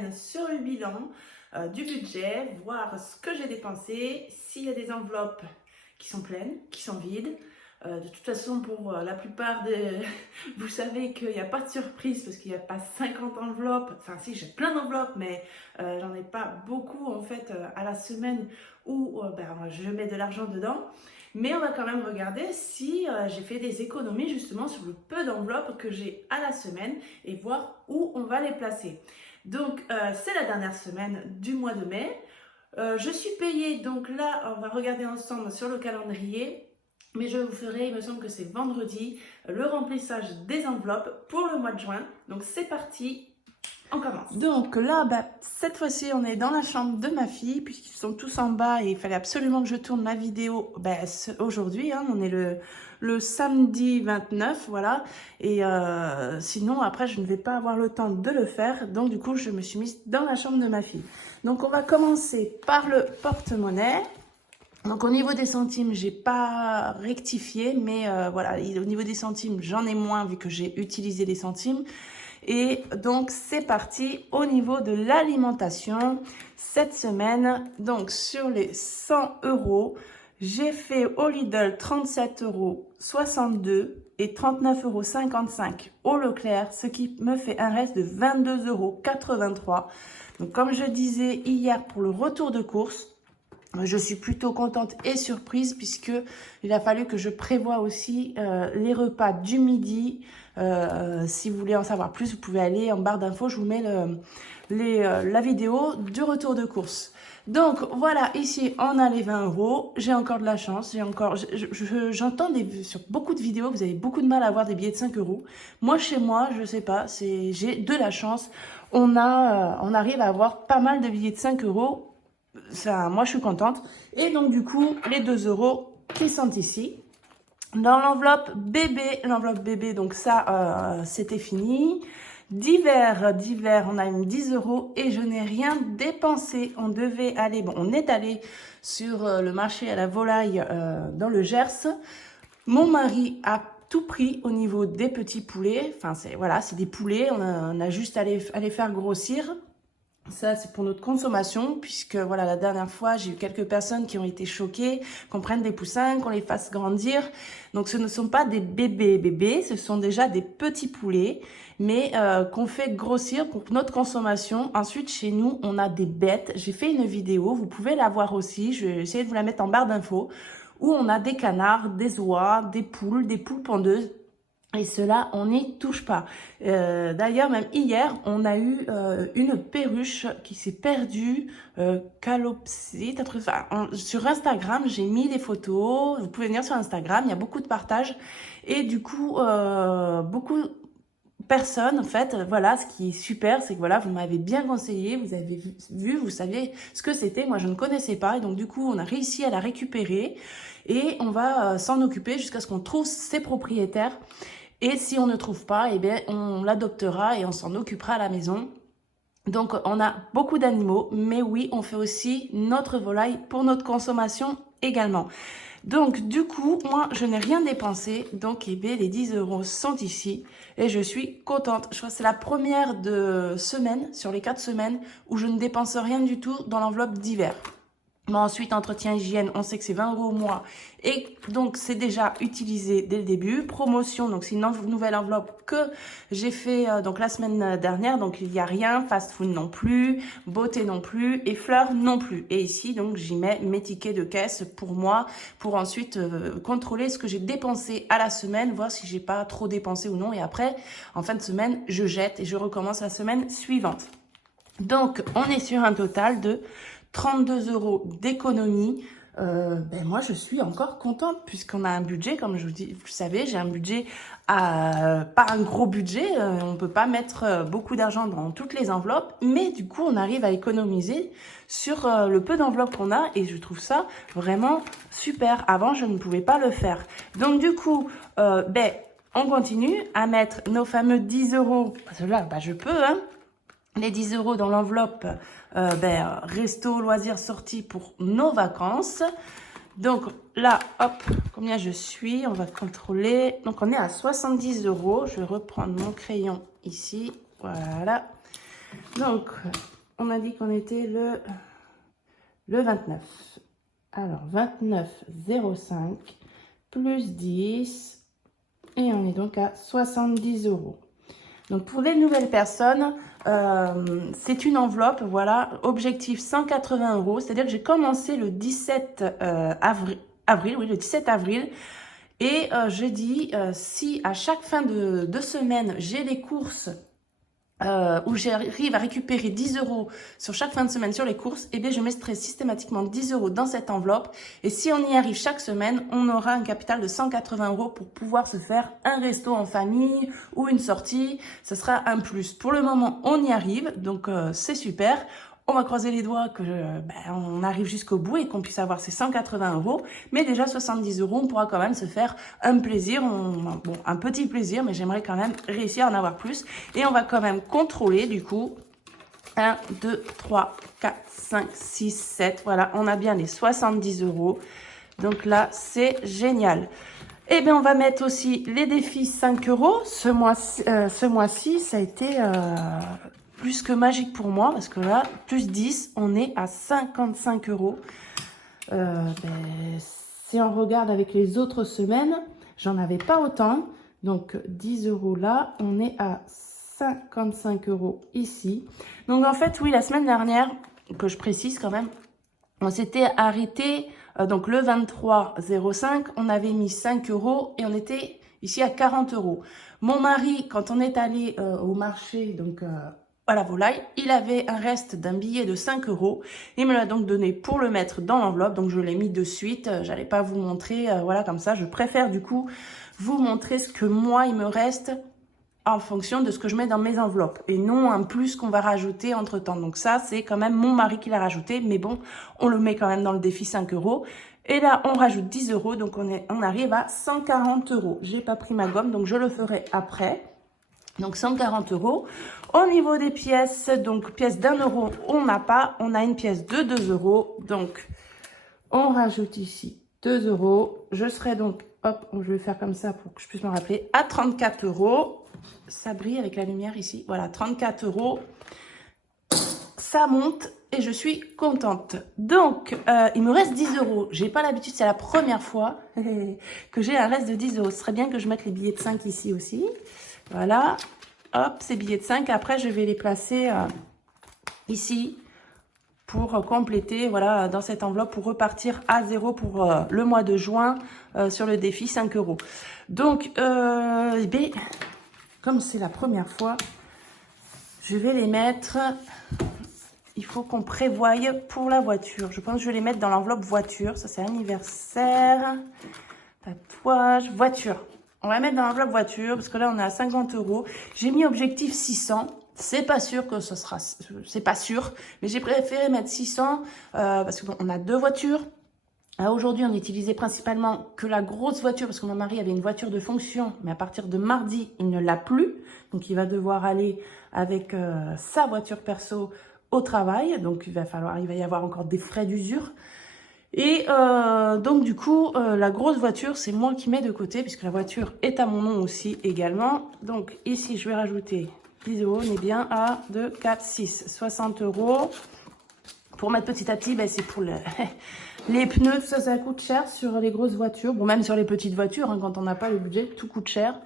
semaine sur le bilan du budget, voir ce que j'ai dépensé, s'il y a des enveloppes qui sont pleines, qui sont vides. De toute façon, pour la plupart des... vous savez qu'il n'y a pas de surprise parce qu'il n'y a pas 50 enveloppes. Enfin, si, j'ai plein d'enveloppes, mais j'en ai pas beaucoup en fait à la semaine où je mets de l'argent dedans. Mais on va quand même regarder si j'ai fait des économies justement sur le peu d'enveloppes que j'ai à la semaine et voir où on va les placer. Donc, c'est la dernière semaine du mois de mai. Je suis payée, donc là, on va regarder ensemble sur le calendrier. Mais je vous ferai, il me semble que c'est vendredi, le remplissage des enveloppes pour le mois de juin. Donc, c'est parti. On commence. Donc là, cette fois-ci, on est dans la chambre de ma fille, puisqu'ils sont tous en bas et il fallait absolument que je tourne ma vidéo aujourd'hui. Hein, on est le samedi 29, voilà. Et sinon, après, je ne vais pas avoir le temps de le faire. Donc, du coup, je me suis mise dans la chambre de ma fille. Donc, on va commencer par le porte-monnaie. Donc, au niveau des centimes, j'ai pas rectifié, mais voilà, au niveau des centimes, j'en ai moins vu que j'ai utilisé les centimes. Et donc, c'est parti au niveau de l'alimentation. Cette semaine, donc sur les 100 €, j'ai fait au Lidl 37,62 € et 39,55 € au Leclerc, ce qui me fait un reste de 22,83 €. Donc, comme je disais hier pour le retour de course, je suis plutôt contente et surprise puisque il a fallu que je prévoie aussi les repas du midi. Si vous voulez en savoir plus, vous pouvez aller en barre d'infos. Je vous mets la vidéo du retour de course. Donc voilà, ici on a les 20 €. J'ai encore de la chance. J'entends sur beaucoup de vidéos que vous avez beaucoup de mal à avoir des billets de 5 €. Moi, chez moi, je sais pas, j'ai de la chance. On arrive à avoir pas mal de billets de 5 €. Ça, moi, je suis contente. Et donc, du coup, les 2 € qui sont ici. Dans l'enveloppe bébé, donc ça, c'était fini. Divers, on a mis 10 € et je n'ai rien dépensé. On devait aller, on est allé sur le marché à la volaille dans le Gers. Mon mari a tout pris au niveau des petits poulets. Enfin, c'est des poulets. On a juste à les faire grossir. Ça, c'est pour notre consommation, puisque voilà, la dernière fois, j'ai eu quelques personnes qui ont été choquées, qu'on prenne des poussins, qu'on les fasse grandir. Donc, ce ne sont pas des bébés, ce sont déjà des petits poulets, mais qu'on fait grossir pour notre consommation. Ensuite, chez nous, on a des bêtes. J'ai fait une vidéo, vous pouvez la voir aussi. Je vais essayer de vous la mettre en barre d'infos, où on a des canards, des oies, des poules pondeuses. Et cela, on n'y touche pas. D'ailleurs, même hier, on a eu une perruche qui s'est perdue, calopsite, sur Instagram, j'ai mis des photos. Vous pouvez venir sur Instagram, il y a beaucoup de partages. Et du coup, beaucoup de personnes, en fait, voilà, ce qui est super, c'est que voilà, vous m'avez bien conseillé, vous avez vu, vous saviez ce que c'était. Moi, je ne connaissais pas. Et donc, du coup, on a réussi à la récupérer. Et on va s'en occuper jusqu'à ce qu'on trouve ses propriétaires. Et si on ne trouve pas, eh bien, on l'adoptera et on s'en occupera à la maison. Donc, on a beaucoup d'animaux, mais oui, on fait aussi notre volaille pour notre consommation également. Donc, du coup, moi, je n'ai rien dépensé. Donc, eh bien, les 10 € sont ici et je suis contente. Je crois que c'est la première de semaine, sur les 4 semaines, où je ne dépense rien du tout dans l'enveloppe d'hiver. Bon, ensuite, entretien hygiène, on sait que c'est 20 € au mois. Et donc, c'est déjà utilisé dès le début. Promotion, donc c'est une nouvelle enveloppe que j'ai fait donc la semaine dernière. Donc, il n'y a rien. Fast food non plus. Beauté non plus. Et fleurs non plus. Et ici, donc, j'y mets mes tickets de caisse pour moi. Pour ensuite contrôler ce que j'ai dépensé à la semaine. Voir si j'ai pas trop dépensé ou non. Et après, en fin de semaine, je jette et je recommence la semaine suivante. Donc, on est sur un total de 32 € d'économie. Moi, je suis encore contente puisqu'on a un budget, comme je vous dis, vous savez, j'ai un budget, pas un gros budget. On peut pas mettre beaucoup d'argent dans toutes les enveloppes, mais du coup, on arrive à économiser sur le peu d'enveloppes qu'on a et je trouve ça vraiment super. Avant, je ne pouvais pas le faire. Donc, du coup, on continue à mettre nos fameux 10 €. Parce que là, je peux, hein. Les 10 € dans l'enveloppe resto, loisirs, sorties pour nos vacances. Donc là, hop, combien je suis, on va contrôler. Donc on est à 70 €. Je vais reprendre mon crayon ici. Voilà. Donc, on a dit qu'on était le 29. Alors, 29,05 plus 10. Et on est donc à 70 €. Donc, pour les nouvelles personnes, c'est une enveloppe, voilà, objectif 180 €. C'est-à-dire que j'ai commencé le 17 avril, oui, le 17 avril. Et je dis, si à chaque fin de semaine, j'ai les courses où j'arrive à récupérer 10 € sur chaque fin de semaine sur les courses, eh bien je mettrai systématiquement 10 € dans cette enveloppe. Et si on y arrive chaque semaine, on aura un capital de 180 € pour pouvoir se faire un resto en famille ou une sortie. Ce sera un plus. Pour le moment, on y arrive, donc c'est super. On va croiser les doigts que on arrive jusqu'au bout et qu'on puisse avoir ces 180 €. Mais déjà 70 €, on pourra quand même se faire un plaisir. Bon, un petit plaisir, mais j'aimerais quand même réussir à en avoir plus. Et on va quand même contrôler du coup. 1, 2, 3, 4, 5, 6, 7. Voilà, on a bien les 70 €. Donc là, c'est génial. Et bien, on va mettre aussi les défis 5 €. Ce mois-ci, ça a été plus que magique pour moi, parce que là, plus 10, on est à 55 €. Si on regarde avec les autres semaines, j'en avais pas autant. Donc, 10 € là, on est à 55 € ici. Donc, en fait, oui, la semaine dernière, que je précise quand même, on s'était arrêté, donc le 23,05, on avait mis 5 € et on était ici à 40 €. Mon mari, quand on est allé au marché, donc à la volaille, il avait un reste d'un billet de 5 €. Il me l'a donc donné pour le mettre dans l'enveloppe, donc je l'ai mis de suite. J'allais pas vous montrer, voilà, comme ça. Je préfère du coup vous montrer ce que moi, il me reste en fonction de ce que je mets dans mes enveloppes et non un plus qu'on va rajouter entre temps. Donc ça, c'est quand même mon mari qui l'a rajouté, mais bon, on le met quand même dans le défi 5 €. Et là, on rajoute 10 €, donc on arrive à 140 €. J'ai pas pris ma gomme, donc je le ferai après. Donc 140 €. Au niveau des pièces, donc pièce d'1 €, on n'a pas. On a une pièce de 2 €. Donc, on rajoute ici 2 €. Je serai donc, hop, je vais faire comme ça pour que je puisse me rappeler, à 34 €. Ça brille avec la lumière ici. Voilà, 34 €. Ça monte et je suis contente. Donc, il me reste 10 €. J'ai pas l'habitude, c'est la première fois que j'ai un reste de 10 €. Ce serait bien que je mette les billets de 5 ici aussi. Voilà, hop, ces billets de 5. Après, je vais les placer ici pour compléter, voilà, dans cette enveloppe, pour repartir à 0 pour le mois de juin sur le défi 5 €. Donc, comme c'est la première fois, je vais les mettre. Il faut qu'on prévoie pour la voiture. Je pense que je vais les mettre dans l'enveloppe voiture. Ça, c'est anniversaire, tatouage, voiture. On va mettre dans l'enveloppe voiture parce que là, on est à 50 €. J'ai mis objectif 600. C'est pas sûr que ce sera... C'est pas sûr. Mais j'ai préféré mettre 600 parce qu'on a deux voitures. Aujourd'hui, on n'utilisait principalement que la grosse voiture parce que mon mari avait une voiture de fonction. Mais à partir de mardi, il ne l'a plus. Donc, il va devoir aller avec sa voiture perso au travail. Donc, il va y avoir encore des frais d'usure. Et donc du coup, la grosse voiture, c'est moi qui mets de côté, puisque la voiture est à mon nom aussi également. Donc ici, je vais rajouter 10 €, on est bien à 2, 4, 6, 60 €. Pour mettre petit à petit, c'est pour les pneus, tout ça, ça coûte cher sur les grosses voitures. Bon, même sur les petites voitures, hein, quand on n'a pas le budget, tout coûte cher.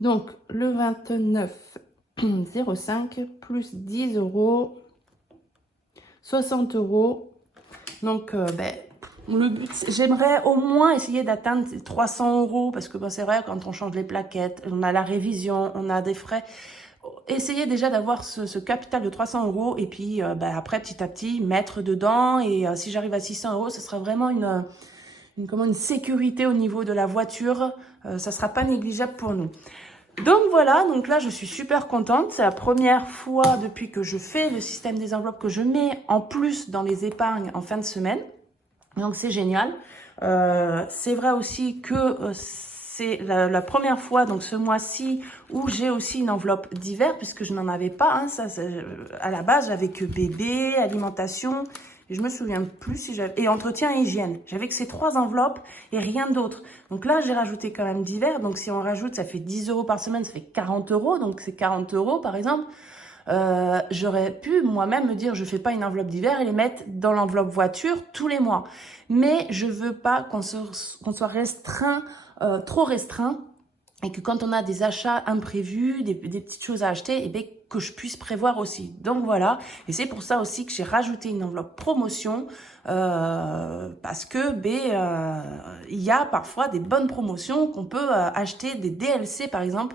Donc le 29,05 plus 10 €, 60 €. Donc, le but, j'aimerais au moins essayer d'atteindre 300 € parce que c'est vrai, quand on change les plaquettes, on a la révision, on a des frais. Essayer déjà d'avoir ce capital de 300 € et puis après, petit à petit, mettre dedans. Et si j'arrive à 600 €, ce sera vraiment une sécurité au niveau de la voiture. Ça sera pas négligeable pour nous. Donc voilà, donc là je suis super contente. C'est la première fois depuis que je fais le système des enveloppes que je mets en plus dans les épargnes en fin de semaine. Donc c'est génial. C'est vrai aussi que c'est la première fois, donc ce mois-ci, où j'ai aussi une enveloppe d'hiver, puisque je n'en avais pas. Hein, à la base, j'avais que bébé, alimentation, et je me souviens plus si j'avais... Et entretien et hygiène. J'avais que ces 3 enveloppes et rien d'autre. Donc là, j'ai rajouté quand même d'hiver. Donc si on rajoute, ça fait 10 € par semaine, ça fait 40 €. Donc c'est 40 € par exemple. j'aurais pu moi-même me dire je fais pas une enveloppe d'hiver et les mettre dans l'enveloppe voiture tous les mois. Mais je veux pas qu'on soit restreint, trop restreint, et que quand on a des achats imprévus, des petites choses à acheter, et bien que je puisse prévoir aussi. Donc voilà, et c'est pour ça aussi que j'ai rajouté une enveloppe promotion, parce que il y a parfois des bonnes promotions qu'on peut acheter des DLC par exemple.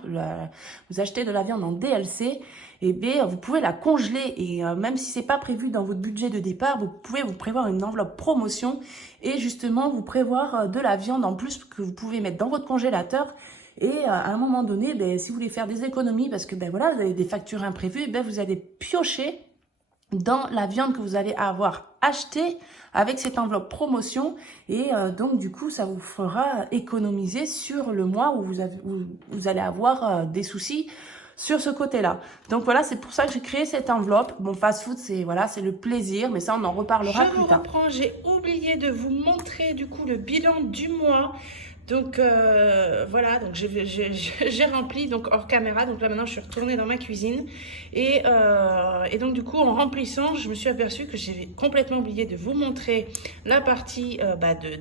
Vous achetez de la viande en DLC, et bien vous pouvez la congeler, et même si c'est pas prévu dans votre budget de départ, vous pouvez vous prévoir une enveloppe promotion et justement vous prévoir de la viande en plus que vous pouvez mettre dans votre congélateur. Et à un moment donné, si vous voulez faire des économies parce que voilà, vous avez des factures imprévues, vous allez piocher dans la viande que vous allez avoir achetée avec cette enveloppe promotion, et donc du coup ça vous fera économiser sur le mois où vous allez avoir des soucis sur ce côté-là. Donc voilà, c'est pour ça que j'ai créé cette enveloppe. Bon, fast-food, c'est voilà, c'est le plaisir, mais ça on en reparlera plus tard. Je reprends, j'ai oublié de vous montrer du coup le bilan du mois. Donc voilà, donc j'ai rempli donc hors caméra. Donc là maintenant je suis retournée dans ma cuisine et donc du coup en remplissant, je me suis aperçue que j'ai complètement oublié de vous montrer la partie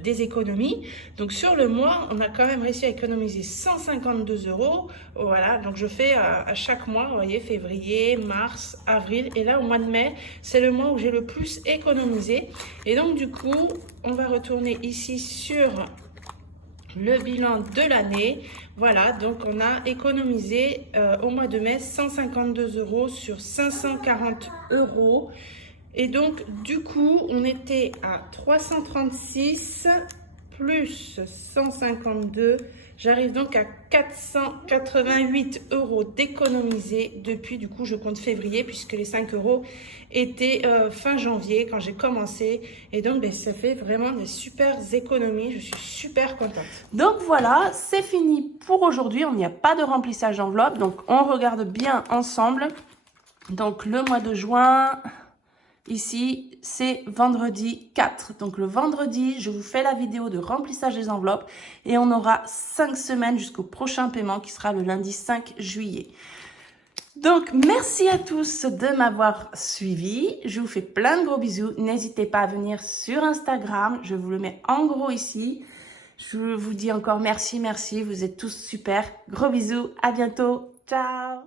des économies. Donc sur le mois, on a quand même réussi à économiser 152 €. Voilà, donc je fais à chaque mois, vous voyez, février, mars, avril, et là au mois de mai, c'est le mois où j'ai le plus économisé. Et donc du coup, on va retourner ici sur le bilan de l'année. Voilà, donc on a économisé au mois de mai 152 € sur 540 €. Et donc du coup, on était à 336 plus 152. J'arrive donc à 488 € d'économiser depuis, du coup, je compte février, puisque les 5 € étaient fin janvier quand j'ai commencé. Et donc, ça fait vraiment des super économies. Je suis super contente. Donc voilà, c'est fini pour aujourd'hui. On n'y a pas de remplissage d'enveloppe. Donc, on regarde bien ensemble. Donc, le mois de juin... Ici, c'est vendredi 4. Donc, le vendredi, je vous fais la vidéo de remplissage des enveloppes et on aura 5 semaines jusqu'au prochain paiement qui sera le lundi 5 juillet. Donc, merci à tous de m'avoir suivi. Je vous fais plein de gros bisous. N'hésitez pas à venir sur Instagram. Je vous le mets en gros ici. Je vous dis encore merci, merci. Vous êtes tous super. Gros bisous. À bientôt. Ciao.